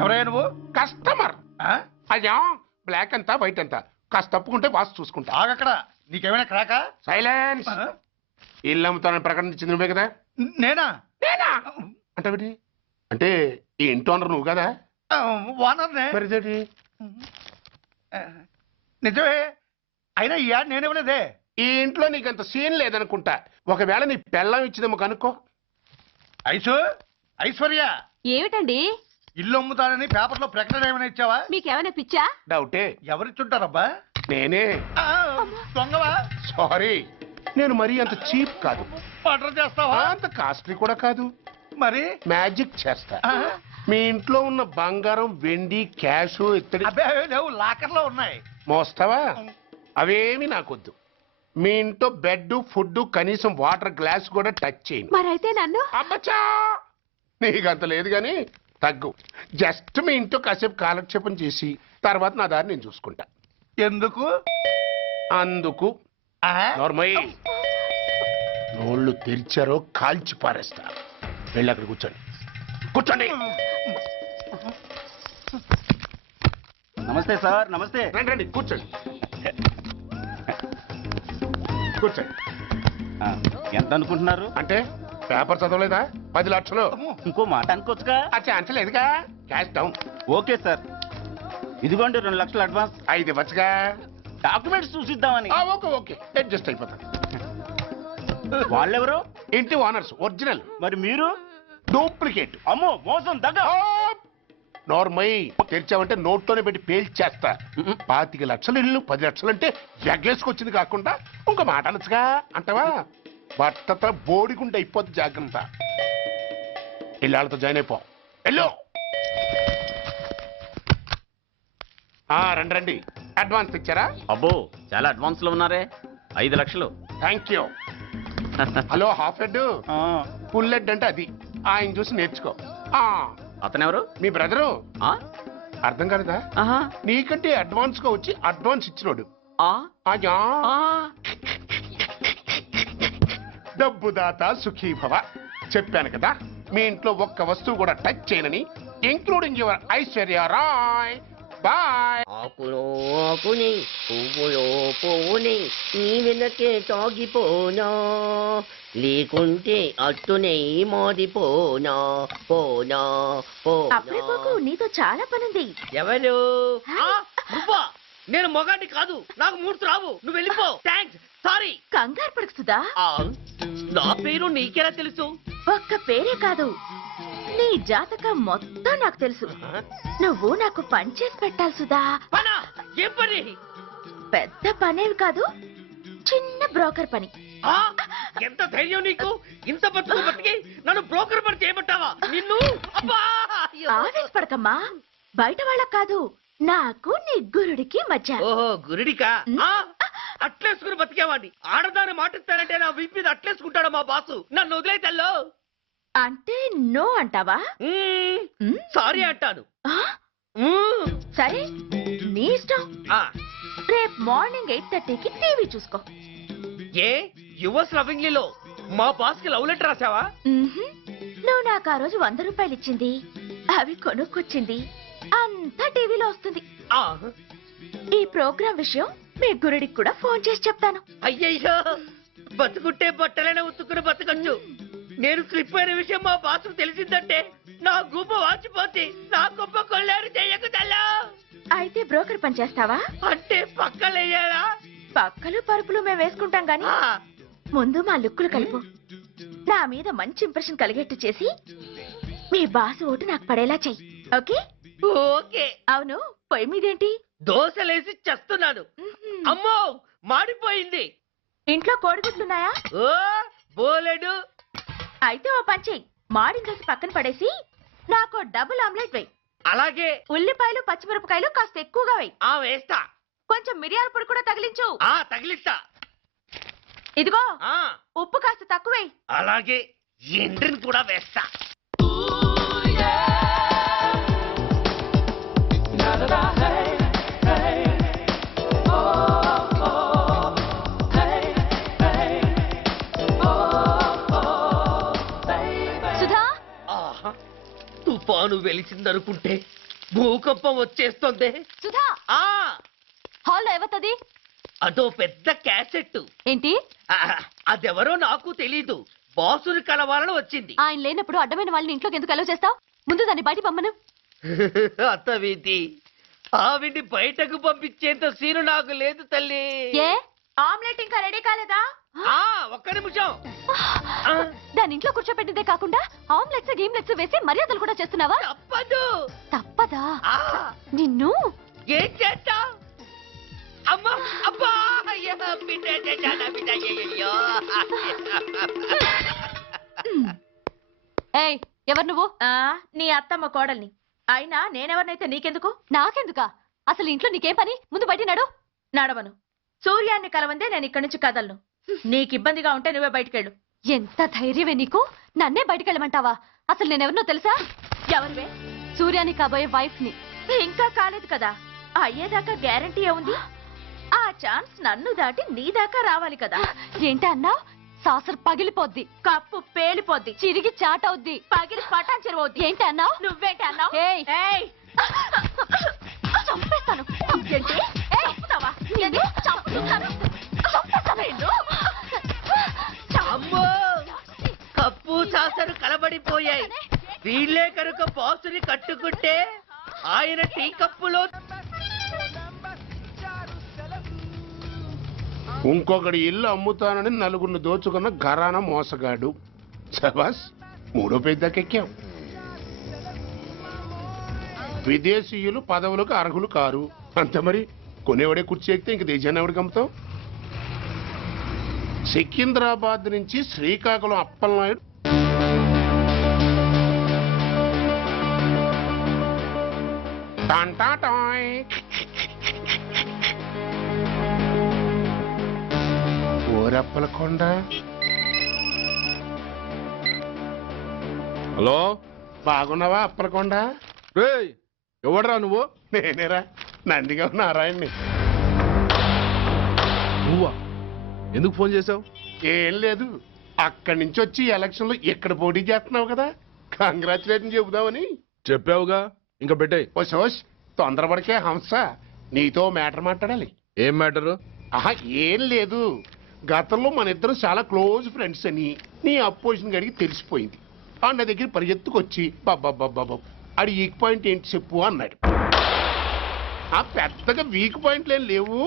ఎవరయ్యా నువ్వు? కస్టమర్. అయ్యా బ్లాక్ అంతా వైట్ అంతా కాస్త తప్పుకుంటే బాస్ చూసుకుంటా. ఆగక్కడ, నీకేమైనా క్రాకా? సైలెన్స్. ఇల్లు అమ్ముతానని ప్రకటించింది నువ్వే కదా? నేనా? నేనా అంటే అంటే ఈ ఇంటి ఓనర్ నువ్వు కదా? ఓనర్నే. మరిదేంటి? నిజమే, అయినా ఈ యాడ్ నేనేమలేదే. ఈ ఇంట్లో నీకంత సీన్ లేదనుకుంటా. ఒకవేళ నీ పెళ్ళం ఇచ్చిందేమో కనుక్కో. ఐశ్వర్య, ఏమిటండి? ఇల్లు అమ్ముతానని పేపర్లో ప్రకటన ఏమైనా ఇచ్చావా? మీకేమైనా పిచ్చా? డౌటే. ఎవరిచ్చుంటారబ్బా? నేనే. దొంగవా? సారీ, నేను మరీ అంత చీప్ కాదు. మర్డర్ చేస్తావా? అంత కాస్ట్లీ కూడా కాదు. మరి మ్యాజిక్ చేస్తా. మీ ఇంట్లో ఉన్న బంగారం, వెండి, క్యాష్, ఇత్తడి అబ్బే లేవు, లాకర్లో ఉన్నాయి. మోస్తావా? అవేమి నాకొద్దు. మీ ఇంట్లో బెడ్, ఫుడ్, కనీసం వాటర్ గ్లాస్ కూడా టచ్ చేయను. మరైతే నన్ను అబ్బచ్చా, నీకంత లేదు గాని తగ్గు. జస్ట్ మీ ఇంట్లో కాసేపు కాలక్షేపం చేసి తర్వాత నా దారి నేను చూసుకుంటా. ఎందుకు? అందుకు. నార్మల్ నోళ్ళు తెరిచారో కాల్చి పారేస్తా. వెళ్ళి అక్కడ కూర్చోండి. కూర్చోండి. నమస్తే సార్. నమస్తే. రండి రండి, కూర్చోండి. కూర్చోండి. ఎంత అనుకుంటున్నారు? అంటే పేపర్ చదవలేదా? 10 లక్షలు. ఇంకో మాట అనుకోవచ్చుగా. ఆ ఛాన్స్ లేదుగా. Cash down. ఓకే సార్, ఇదిగోండి 2 లక్షలు అడ్వాన్స్. 5 ఇవ్వచ్చుగా. డాక్యుమెంట్స్ చూసిద్దామని. ఓకే ఓకే, అడ్జస్ట్ అయిపోతాను. వాళ్ళెవరు? ఇంటి ఓనర్స్ ఒరిజినల్. మరి మీరు? డూప్లికేట్. అమ్మో, మోసం, దగ్గ. నార్మల్ తెరిచావంటే నోట్తోనే పెట్టి పేల్చేస్తా. 25 లక్షలు ఇల్లు 10 లక్షలు అంటే జగ్గేసుకొచ్చింది కాకుండా ఇంకో మాట అనొచ్చుగా. అంటావా? బట్టతో బోడిగుంటే అయిపోద్ది. జాగ్రత్త. ఇల్లాళ్ళతో జాయిన్ అయిపో. ఎల్లో. రండి రండి. అడ్వాన్స్ ఇచ్చారా? అబ్బో, చాలా అడ్వాన్స్ లో ఉన్నారే. 5 లక్షలు. Thank you. Hello, half head full head అంటే అది. ఆయన చూసి నేర్చుకో. అతనెవరు? మీ బ్రదరు. అర్థం కాలేదా? నీకంటే అడ్వాన్స్ గా వచ్చి అడ్వాన్స్ ఇచ్చినోడు. డబ్బు దాత సుఖీభవ. చెప్పాను కదా, మీ ఇంట్లో ఒక్క వస్తువు కూడా టచ్ చేయనని, including your Aishwarya Rai. Bye. ఆకులో ఆకుని పువ్వులో పువ్వుని నీ వెనకే తాగిపోనా, లేకుంటే అట్టునే మాడిపోనా. పోనా అప్పుడే పోకు, నీతో చాలా పనుంది. ఎవరు? నువ్వా? నేను మొగాడిని కాదు, నాకు మూడ్స్ రావు. నువ్వు వెళ్ళిపో. Thanks, sorry. కంగారు పడుకుతుందా? నా పేరు నీకెలా తెలుసు? ఒక్క పేరే కాదు, నీ జాతకం మొత్తం నాకు తెలుసు. నువ్వు నాకు పని చేసి పెట్టాలి సుధా. పనా? ఏం పని? పెద్ద పనేవి కాదు, చిన్న బ్రోకర్ పని. ఎంత ధైర్యం నీకు? ఇంత బతుకు బతికి నన్ను బ్రోకర్ పని చేయబట్టావా? నిన్ను ఆవేశపడకమ్మా, బయట వాళ్ళకి కాదు, నాకు నీ గురుడికి మధ్య. ఓహో, గురుడికా? అట్లేసుకుని బతికేవాడిని. ఆడదాన్ని మాటిస్తానంటే నా వీపు మీద అట్లేసుకుంటాడు మా బాసు. నన్ను వదిలేతల్లో. అంటే నో అంటావా? సారీ అంటాను. సరే, నీ ఇష్టం. రేపు మార్నింగ్ 8:30కి టీవీ చూసుకో. ఏ యువర్స్ లవింగ్లీలో మా బాస్ కి లవ్ లెటర్ రాసావా? నువ్వు నాకు ఆ రోజు 100 రూపాయలు ఇచ్చింది, అవి కొనుక్కొచ్చింది అంతా టీవీలో వస్తుంది. ఈ ప్రోగ్రాం విషయం మీ గురుడికి కూడా ఫోన్ చేసి చెప్తాను. అయ్యయ్యో, బతుకుంటే బట్టలైనా ఉత్తుకుని బతకచ్చు. నేను స్లిప్ అయిన విషయం మా బాసు తెలిసిందంటే నా గుబ్బ వాచిపోతే నా గొప్ప కొల్లారు చెయ్యకు తల్లా. అయితే బ్రోకర్ పని చేస్తావా? అంటే పక్కలేయాలా? పక్కలు పరుపులు మేము వేసుకుంటాం గాని ముందు మా లుక్కులు కలుపు. నా మీద మంచి ఇంప్రెషన్ కలిగేట్టు చేసి మీ బాసు ఓటు నాకు పడేలా చెయ్యి. ఓకే? ఓకే. అవును, పొయ్యి మీదేంటి? దోశలేసి చేస్తున్నాను. అమ్మో, మాడిపోయింది. ఇంట్లో కోడిగుడ్లున్నాయా? ఓ బోలెడు. అయితే ఓ పని చెయ్యి, మాడిన దోశ పక్కన పడేసి నాకు డబుల్ ఆమ్లెట్ వేయి. అలాగే. ఉల్లిపాయలు పచ్చిమిరపకాయలు కాస్త ఎక్కువగా వేయి. వేస్తా. కొంచెం మిరియాల పొడి కూడా తగిలించు. తగిలిస్తా. ఇదిగో, ఉప్పు కాస్త తక్కువే. అలాగే, ఎండ్రిని కూడా వేస్తా. సుధా, తుఫాను వెలిసిందనుకుంటే భూకంపం వచ్చేస్తుంది. సుధా ఆ హాల్లో ఎవతది అదో పెద్ద క్యాసెట్. ఏంటి అదెవరో నాకు తెలీదు. బాసుని కలవాలని వచ్చింది. ఆయన లేనప్పుడు అడ్డమైన వాళ్ళని ఇంట్లోకి ఎందుకు అలౌ చేస్తావు? ముందు దాన్ని బయట పంపను. అత్తవిధి ఆవిడ్ని బయటకు పంపించేంత సీను నాకు లేదు తల్లి. ఏ ఆమ్లెట్ ఇంకా రెడీ కాలేదా? ఒక్క నిమిషం. దాని ఇంట్లో కూర్చోపెట్టిందే కాకుండా ఆమ్లెట్స్ గేమ్లెట్స్ వేసి మర్యాదలు కూడా చేస్తున్నావా? తప్పదు. తప్పదా? ఆ, నిన్ను ఏం చేస్తా? అమ్మా అబ్బా అయ్యా, బిడ్డ చేశానా, బిడ్డ, అయ్యయ్యో. ఏయ్ ఎవరు నువ్వు? నీ అత్తమ్మ కోడల్ని. అయినా నేనెవరినైతే నీకెందుకు? నాకెందుకా? అసలు ఇంట్లో నీకేం పని? ముందు బయట నడు. నడవను. సూర్యాన్ని కలవందే నేను ఇక్కడి నుంచి కదలను. నీకు ఇబ్బందిగా ఉంటే నువ్వే బయటికెళ్ళు. ఎంత ధైర్యమే నీకు? నన్నే బయటికెళ్ళమంటావా? అసలు నేనెవరినో తెలుసా? ఎవరివే? సూర్యాన్ని కాబోయే వైఫ్ ని. ఇంకా కాలేదు కదా, అయ్యేదాకా గ్యారంటీ ఏముంది? ఆ ఛాన్స్ నన్ను దాటి నీ దాకా రావాలి కదా. ఏంటి అన్నా? సాసర్ పగిలిపోద్ది, కప్పు పేలిపోద్ది, చిరిగి చాటవుద్ది, పగిలి పటాన్ చెరువవుద్ది. ఏంటి అన్నావు? నువ్వేంటి అన్నావు? చంపేస్తాను. ఏంటి? చంపుతావా? చంపుతాను. అమ్మో, కప్పు సాసరు కలబడిపోయాయి. వీళ్ళే కనుక బాసుని కట్టుకుంటే ఆయన టీ కప్పులో ఇంకొకటి ఇల్లు అమ్ముతానని నలుగురిని దోచుకున్న ఘరాన మోసగాడు. శబాస్, మూడో పెద్దకెక్కాం. విదేశీయులు పదవులకు అర్హులు కారు అంతే. మరి కొనేవాడే కుర్చీ ఎక్కితే ఇంక దేశాన్ని ఎవడికి అమ్ముతావు? సికింద్రాబాద్ నుంచి శ్రీకాకుళం అప్పలనాయుడు టాంటాటాయ్. ఓరప్పలకొండ. హలో, బాగున్నావా అప్పలకొండ? రేయ్ ఎవడరా నువ్వు? నేనేరా, నందిగా నారాయణ్ణి. నువ్వా? ఎందుకు ఫోన్ చేసావు? ఏం లేదు, అక్కడి నుంచి వచ్చి ఎలక్షన్ లో ఇక్కడ పోటీ చేస్తున్నావు కదా, కంగ్రాచులేషన్ చెబుదామని. చెప్పావుగా, ఇంకా పెట్టాయి. ఓ సోష్, తొందరపడికే హంస, నీతో మ్యాటర్ మాట్లాడాలి. ఏం మ్యాటరు? ఆహా, ఏం లేదు, గతంలో మన ఇద్దరం చాలా క్లోజ్ ఫ్రెండ్స్ అని నీ అపోజిషన్ గడికి తెలిసిపోయింది. ఆ నా దగ్గర పరిగెత్తుకొచ్చి బాబా ఆడి వీక్ పాయింట్ ఏంటి చెప్పు అన్నాడు. ఆ పెద్దగా వీక్ పాయింట్లు ఏం లేవు,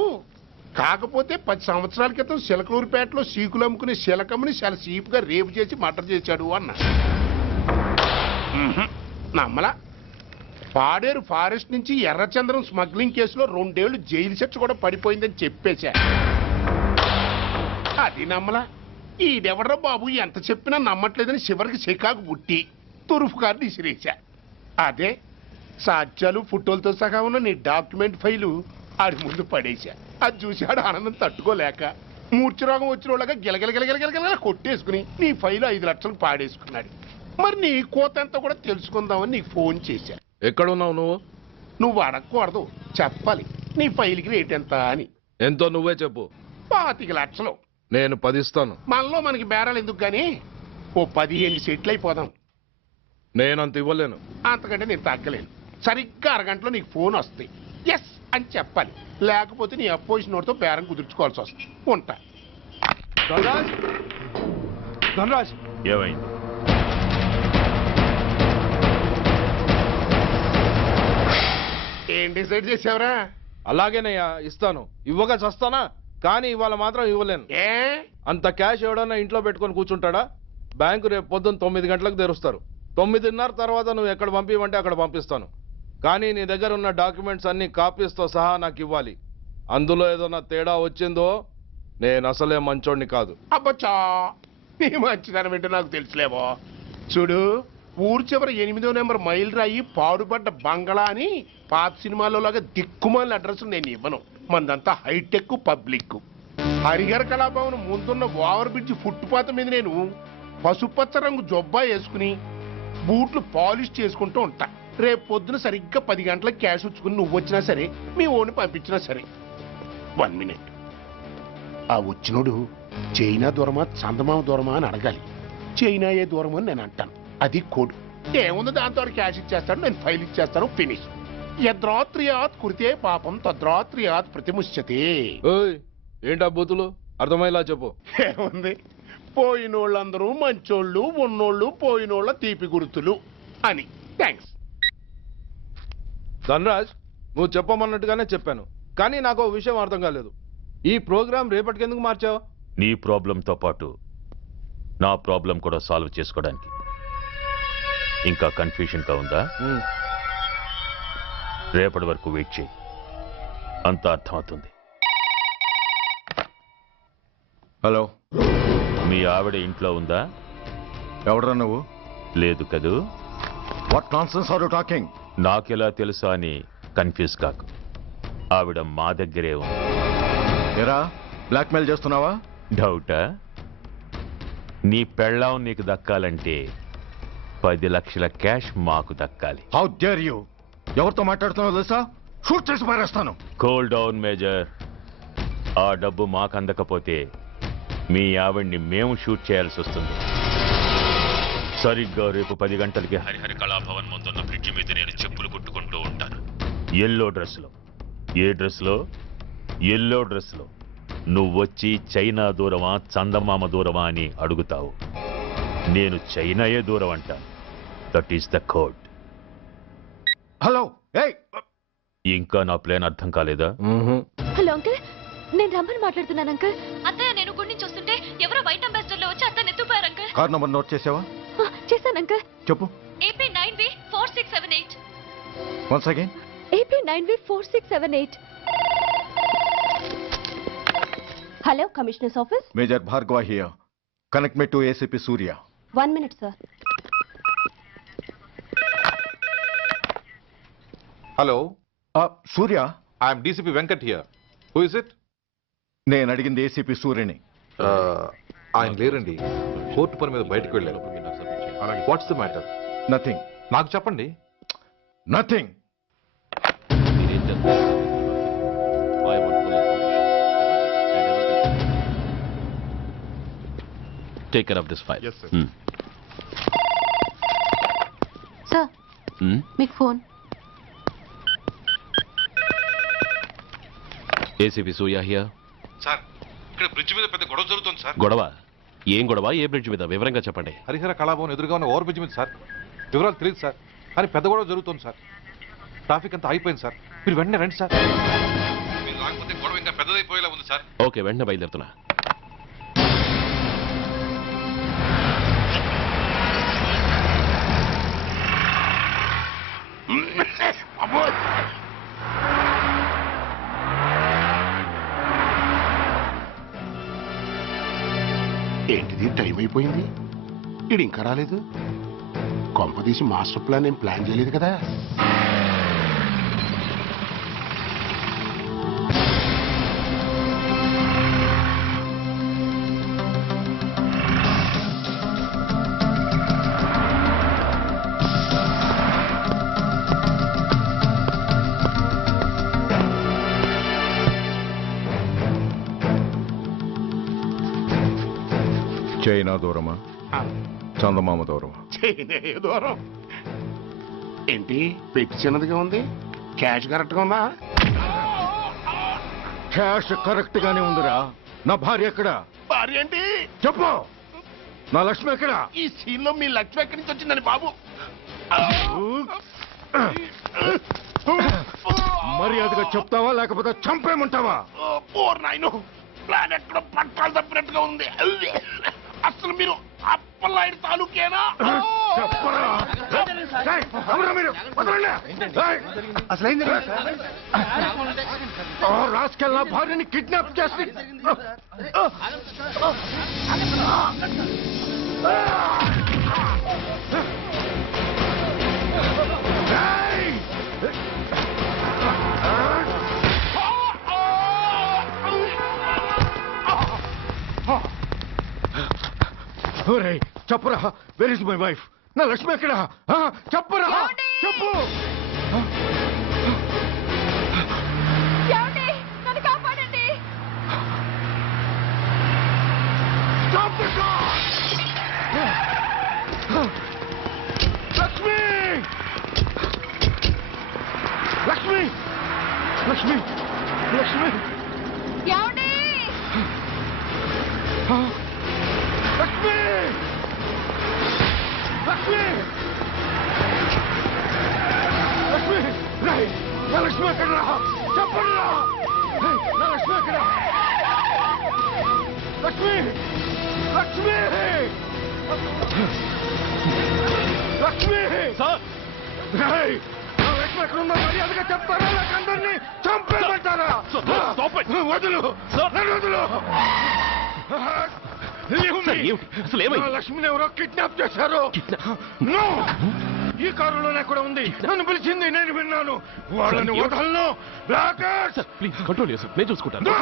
కాకపోతే 10 సంవత్సరాల క్రితం శిలకలూరుపేటలో సీకులు అమ్ముకునే శిలకమ్మని చాలా సీపుగా రేపు చేసి మర్డర్ చేశాడు అన్నా. నమ్మలా. పాడేరు ఫారెస్ట్ నుంచి ఎర్రచంద్రం స్మగ్లింగ్ కేసులో 2 ఏళ్లు జైలు శిక్ష కూడా పడిపోయిందని చెప్పేశా. అది నమ్మలా. ఈడెవడ్రా బాబు ఎంత చెప్పినా నమ్మట్లేదని చివరికి చికాకు పుట్టి తురుపు కార్డు ఇసిరేశా. అదే సాక్ష్యాలు ఫోటోలతో సహా ఉన్న నీ డాక్యుమెంట్ ఫైలు ఆడి ముందు పడేశా. అది చూశాడు ఆనందం తట్టుకోలేక మూర్ఛరోగం వచ్చిన వాళ్ళగా గిలగిలగిలగిలగిలగిల కొట్టేసుకుని నీ ఫైలు 5 లక్షలు పాడేసుకున్నాడు. మరి నీ కోతంతా కూడా తెలుసుకుందామని నీకు ఫోన్ చేశా. ఎక్కడున్నావు నువ్వు? నువ్వు అడగకూడదు, చెప్పాలి. నీ ఫైల్కి రేట్ ఎంత అని. ఎంతో నువ్వే చెప్పు. 25 లక్షలు. నేను 10 ఇస్తాను. మనలో మనకి బేరాలు ఎందుకు గానీ ఓ 15 సెట్లు అయిపోదాం. నేనంత ఇవ్వలేను. అంతకంటే నేను తగ్గలేను. సరిగ్గా అరగంటలో నీకు ఫోన్ వస్తాయి. ఎస్ అని చెప్పాలి, లేకపోతే నీ అపోజిషన్ నోటితో బేరం కుదుర్చుకోవాల్సి వస్తుంది. ఉంటా. ధనరాజ్, ధనరాజ్, ఏమైంది? ఏం డిసైడ్ చేసావురా? అలాగేనయ్యా, ఇస్తాను. ఇవ్వగా చస్తానా, కానీ ఇవాళ మాత్రం ఇవ్వలేను. ఏ అంత క్యాష్ ఎవడన్నా ఇంట్లో పెట్టుకొని కూర్చుంటాడా? బ్యాంకు రేపు పొద్దున్న 9 గంటలకు తెరుస్తారు. 9:30 తర్వాత నువ్వు ఎక్కడ పంపివంటే అక్కడ పంపిస్తాను. కానీ నీ దగ్గర ఉన్న డాక్యుమెంట్స్ అన్ని కాపీస్తో సహా నాకు ఇవ్వాలి. అందులో ఏదైనా తేడా వచ్చిందో నేను అసలే మంచోడిని కాదు. అబ్బచ్చా, నీ మంచిదనం ఏంటో నాకు తెలుసులేవో. చూడు, ఊరు చివరి 8వ నెంబర్ మైల్ రాయి పాడుపడ్డ బంగళా అని పాత సినిమాలో లాగా దిక్కుమాలిన అడ్రస్ నేను ఇవ్వను. మందంతా హైటెక్ పబ్లిక్. హరిహర కళాభవన్ ముందున్న ఓవర్ బ్రిడ్జ్ ఫుట్పాత్ మీద నేను పసుపచ్చ రంగు జొబ్బా వేసుకుని బూట్లు పాలిష్ చేసుకుంటూ ఉంటా. రేపు పొద్దున సరిగ్గా 10 గంటలకు క్యాష్ వచ్చుకుని నువ్వు వచ్చినా సరే, మీ ఓన్ని పంపించినా సరే. 1 మినిట్. ఆ వచ్చినోడు చైనా దూరమా చందమామ దూరమా అని అడగాలి. చైనా ఏ దూరం అని నేను అంటాను. అది కోడ్. ఏముంది, దాంతో క్యాష్ ఇచ్చేస్తాడు, నేను ఫైల్ ఇచ్చేస్తాను, ఫినిష్. యద్రాత్రియాత్ కురితే పాపం తద్రాత్రియాత్ ప్రతిముష్యతే. ఓయ్ ఏంటా బూతులు అర్థమయ్యేలా చెప్పు. ఏముంది, పోయినోళ్ళందరూ మంచోళ్ళు, ఉన్నోళ్ళు పోయినోళ్ళ తీపి గుర్తులు అని. థ్యాంక్స్. ధనరాజ్, నువ్వు చెప్పమన్నట్టుగానే చెప్పాను, కానీ నాకు ఒక విషయం అర్థం కాలేదు. ఈ ప్రోగ్రామ్ రేపటికి ఎందుకు మార్చావు? నీ ప్రాబ్లంతో పాటు నా ప్రాబ్లం కూడా సాల్వ్ చేసుకోవడానికి. ఇంకా కన్ఫ్యూజన్గా ఉందా? రేపటి వరకు వెయిట్ చేయి, అంత అర్థమవుతుంది. హలో, మీ ఆవిడ ఇంట్లో ఉందా? ఎవడరా నువ్వు? లేదు కదూ. What nonsense are you talking? నాకెలా తెలుసా అని కన్ఫ్యూజ్ కాకు, ఆవిడ మా దగ్గరే ఉంది. ఎరా, బ్లాక్మెయిల్ చేస్తున్నావా? డౌటా? నీ పెళ్ళాం నీకు దక్కాలంటే 10 లక్షల క్యాష్ మాకు దక్కాలి. How dare you? ఎవరితో మాట్లాడుతున్నావు తెలుసా? షూట్ చేసి పారేస్తాను. Cool down major. ఆ డబ్బు మాకు అందకపోతే మీ ఆవిడ్ని మేము షూట్ చేయాల్సి వస్తుంది. సరిగ్గా రేపు 10 గంటలకి హరిహర కళాభవన్ ముందున్న బ్రిడ్జి మీద నేను చెప్పులు కుట్టుకుంటూ ఉంటాను. ఎల్లో డ్రెస్లో. ఏ డ్రెస్లో? ఎల్లో డ్రెస్లో. నువ్వొచ్చి చైనా దూరమా చందమామ దూరమా అని అడుగుతావు. నేను చైనాయే దూరం అంట. That is the code. Hello, ఏయ్, ఇంకా నా ప్లాన్ అర్థం కాలేదా? హలో అంకుల్, నేను రమ్మని మాట్లాడుతున్నాను అంకుల్. అత్తయ్య నేను గుడి నుంచి వస్తుంటే ఎవరో వైట్ అంబాసిడర్ లో వచ్చి అత్తని ఎత్తుపోయారు అంకుల్. కార్ నంబర్ నోట్ చేసావా? చేశాను అంకుల్. చెప్పు. AP 9V4678. Once again. AP 9V4678. Hello, commissioners office. Major Bhargava here. Connect me to ACP Surya. 1 minute sir. Hello, Surya, I'm DCP Venkat here. Who is it? నేను అడిగింది ACP సూర్యని. ఆయన లేరండి, court పని మీద బయటకు వెళ్ళారు. What's the matter? నథింగ్. నాకు చెప్పండి. Nothing. Take care of this file. Sir, మీకు phone. ACP Surya here. Sir, ఇక్కడ బ్రిడ్జ్ మీద పెద్ద గొడవ జరుగుతుంది సార్. గొడవ? ఏం గొడవ? ఏ బ్రిడ్జ్ మీద? వివరంగా చెప్పండి. హరిహర కళాభవన్ ఎదురుగా ఉన్న ఓవర్ బ్రిడ్జ్ మీద సార్. వివరాలు తెలియదు సార్, కానీ పెద్ద గొడవ జరుగుతుంది సార్. ట్రాఫిక్ అంతా అయిపోయింది సార్. మీరు వెంటనే రండి సార్. మీరు రాకపోతే గొడవ ఇంకా పెద్దదైపోయేలా ఉంది సార్. ఓకే, వెంటనే బయలుదేరుతున్నా. ఏంటిది, టైం అయిపోయింది, ఇది ఇంకా రాలేదు. కొంపదీసి మాస్టర్ ప్లాన్ ఏం ప్లాన్ చేయలేదు కదా? చైనా దూరమా చందమామ దూరమా? చైనా దూరం ఏంటి? పెట్టి చిన్నదిగా ఉంది, క్యాష్ కరెక్ట్ గా ఉందా? క్యాష్ కరెక్ట్ గానే ఉందిరా. నా భార్య ఎక్కడ? భార్య ఏంటి? చెప్పు. నా లక్ష్మి ఎక్కడ? ఈ సీన్ లో మీ లక్ష్మి ఎక్కడి నుంచి వచ్చిందని బాబు? మర్యాదగా చెప్తావా లేకపోతే చంపేమంటావా? పోర్ నాయను, ప్లాన్ ఎక్కడ పట్టాలు తప్పినట్టుగా ఉంది. అసలు మీరు అప్పలాయుడు తాలూకేనా? రాసుకెళ్ళిన భార్యని కిడ్నాప్ చేసి చెప్పరా, వెర్ ఇస్ మై వైఫ్? నా లక్ష్మి ఎక్కడ? చెప్పరా, చెప్పు. నన్ను కాపాడండి. లక్ష్మి, లక్ష్మి లక్ష్మి ఏమండి లక్ష్మి లక్ష్మి లక్ష్మి రాయ్ నా లక్ష్మి ఎక్కడ చెప్పండి నా లక్ష్మి ఎక్కడ లక్ష్మి లక్ష్మి లక్ష్మి సార్ రాయ్ నా లక్ష్మి ఎక్కడ ఉందో మర్యాదగా చెప్తారా లేక అందరినీ చంపేమంటారా వదులు నన్ను వదులు లక్ష్మిని ఎవరో కిడ్నాప్ చేశారు నో! ఈ కారులోనే కూడా ఉంది నన్ను పిలిచింది నేను విన్నాను వాళ్ళని వదలను ప్లీజ్ కంట్రోల్ చేసి నేను చూసుకుంటాను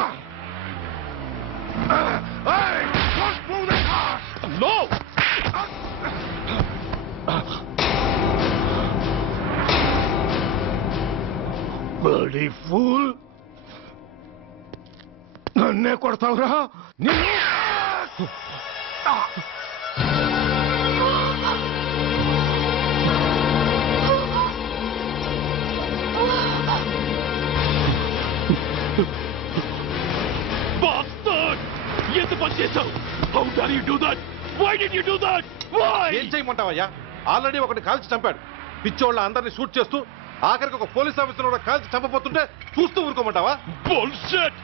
నో బర్డీ ఫూల్ నన్నే కొడతావురా నిన్ను ఎంత పని చేశావు how dare you do that why did you do that why ఏం చేయమంటావయ్యా ఆల్రెడీ ఒకటి కాల్చి చంపాడు పిచ్చోళ్ళ అందరినీ షూట్ చేస్తూ ఆఖరికి ఒక పోలీస్ ఆఫీసర్ కూడా కాల్చి చంపబోతుంటే చూస్తూ ఊరుకోమంటావా bullshit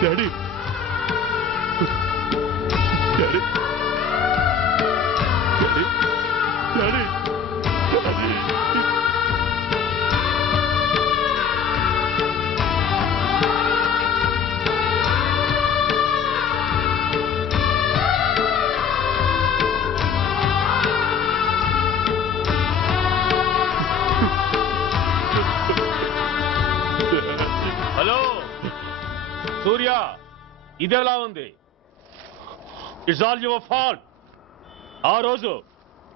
daddy daddy daddy daddy daddy daddy hello Surya ఇదెలా ఉంది ఇట్స్ ఆల్ యువర్ ఫాల్ట్ ఆ రోజు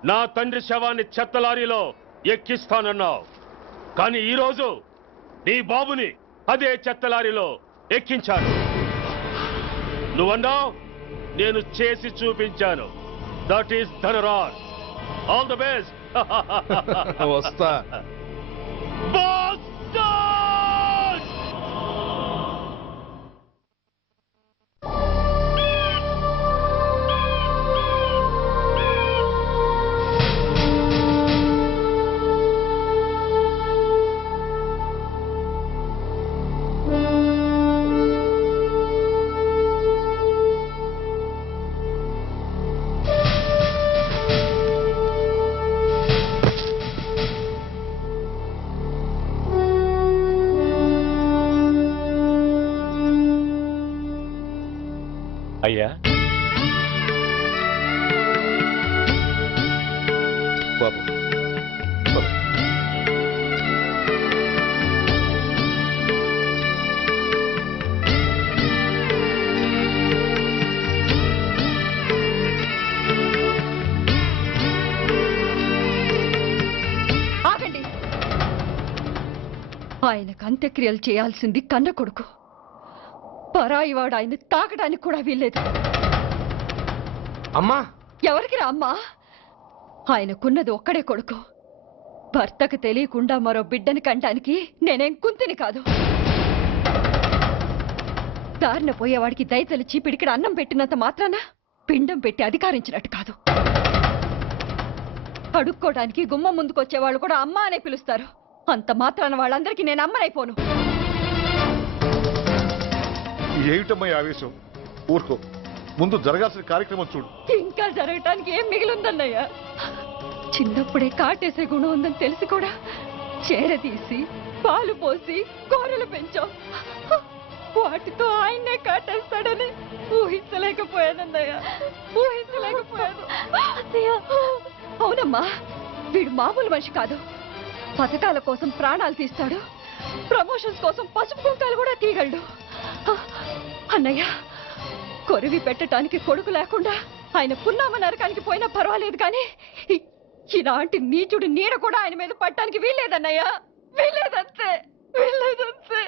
నా తండ్రి శవాన్ని చెత్త లారీలో ఎక్కిస్తానన్నావు కానీ ఈ రోజు నీ బాబుని అదే చెత్త లారీలో ఎక్కించాను నువ్వన్నావు నేను చేసి చూపించాను that is Dhanraj all the best వస్తా అయ్యా బాబు ఆగండి ఆయనకు అంత్యక్రియలు చేయాల్సింది కన్న కొడుకు పరాయివాడు ఆయన తాకడానికి కూడా వీల్లేదు అమ్మా ఎవరికి రా అమ్మా ఆయనకున్నది ఒక్కడే కొడుకు భర్తకు తెలియకుండా మరో బిడ్డని కంటానికి నేనేం కుంతిని కాదు దారిన పోయేవాడికి దయతలిచి పిడికిడ అన్నం పెట్టినంత మాత్రాన పిండం పెట్టి అధికారించినట్టు కాదు అడుక్కోవడానికి గుమ్మం ముందుకొచ్చేవాళ్ళు కూడా అమ్మ అనే పిలుస్తారు అంత మాత్రాన వాళ్ళందరికీ నేను అమ్మనైపోను ఏమిటమ్మా ఈ ఆవేశం ఊరుకో ముందు జరగాల్సిన కార్యక్రమం చూడు ఇంకా జరగటానికి ఏం మిగిలిందన్నయ్యా చిన్నప్పుడే కాటేసే గుణం ఉందని తెలిసి కూడా చేరదీసి పాలు పోసి కూరలు పెంచాం వాటితో ఆయన్నే కాటేస్తాడని ఊహించలేకపోయానన్నయ్య ఊహించలేకపోయాను అవునమ్మా వీడు మామూలు మనిషి కాదు పథకాల కోసం ప్రాణాలు తీస్తాడు ప్రమోషన్స్ కోసం పసుపు కుంకాలు కూడా తీయగలడు అన్నయ్య కొరివి పెట్టడానికి కొడుకు లేకుండా ఆయన పున్నామ నరకానికి పోయినా పర్వాలేదు కానీ ఇలాంటి నీచుడు నీడ కూడా ఆయన మీద పట్టడానికి వీల్లేదన్నయ్యా. వీల్లేదంతే, వీల్లేదంతే.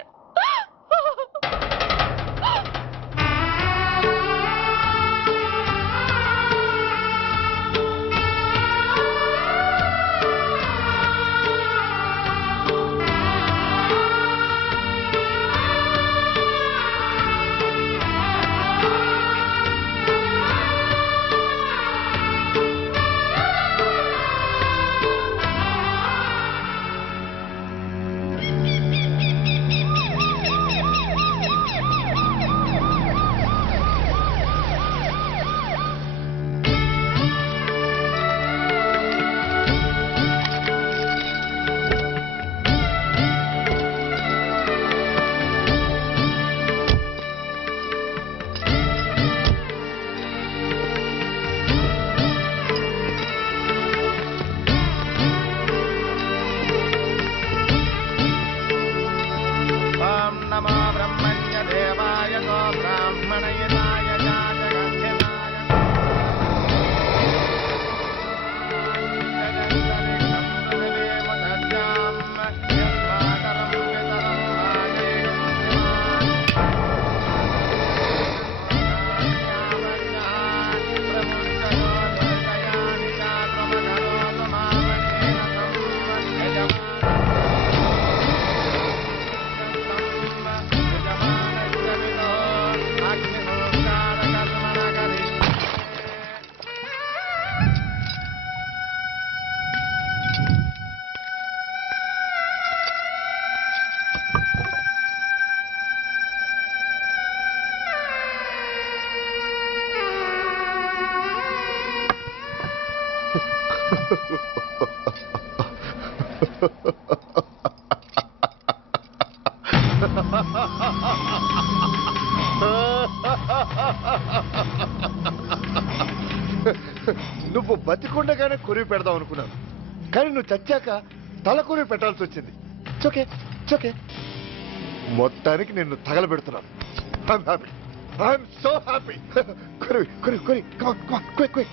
నువ్వు బతికుండగానే కొరివి పెడదాం అనుకున్నాను, కానీ నువ్వు చచ్చాక తల కొరివి పెట్టాల్సి వచ్చింది. చోకే చోకే మొత్తానికి నిన్ను తగలబెడుతున్నాను. I'm so happy. కొరివి కొరివి కొరివి కొరివి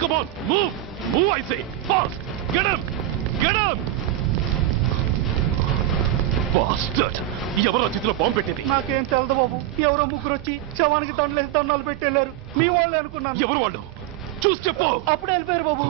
Come on, move! Move, I say! Fast! Get him! Get him! Bastard! ఎవరో చేతిలో బాంబు పెట్టింది? నాకేం తెలదు బాబు. ఎవరో ముగ్గురు వచ్చి శవానికి దండలేసి దండాలు పెట్టేళ్లారు. మీ వాళ్ళే అనుకున్నాను. ఎవరు వాళ్ళు? చూసి చెప్పు. అప్పుడే వెళ్ళిపోయారు బాబు.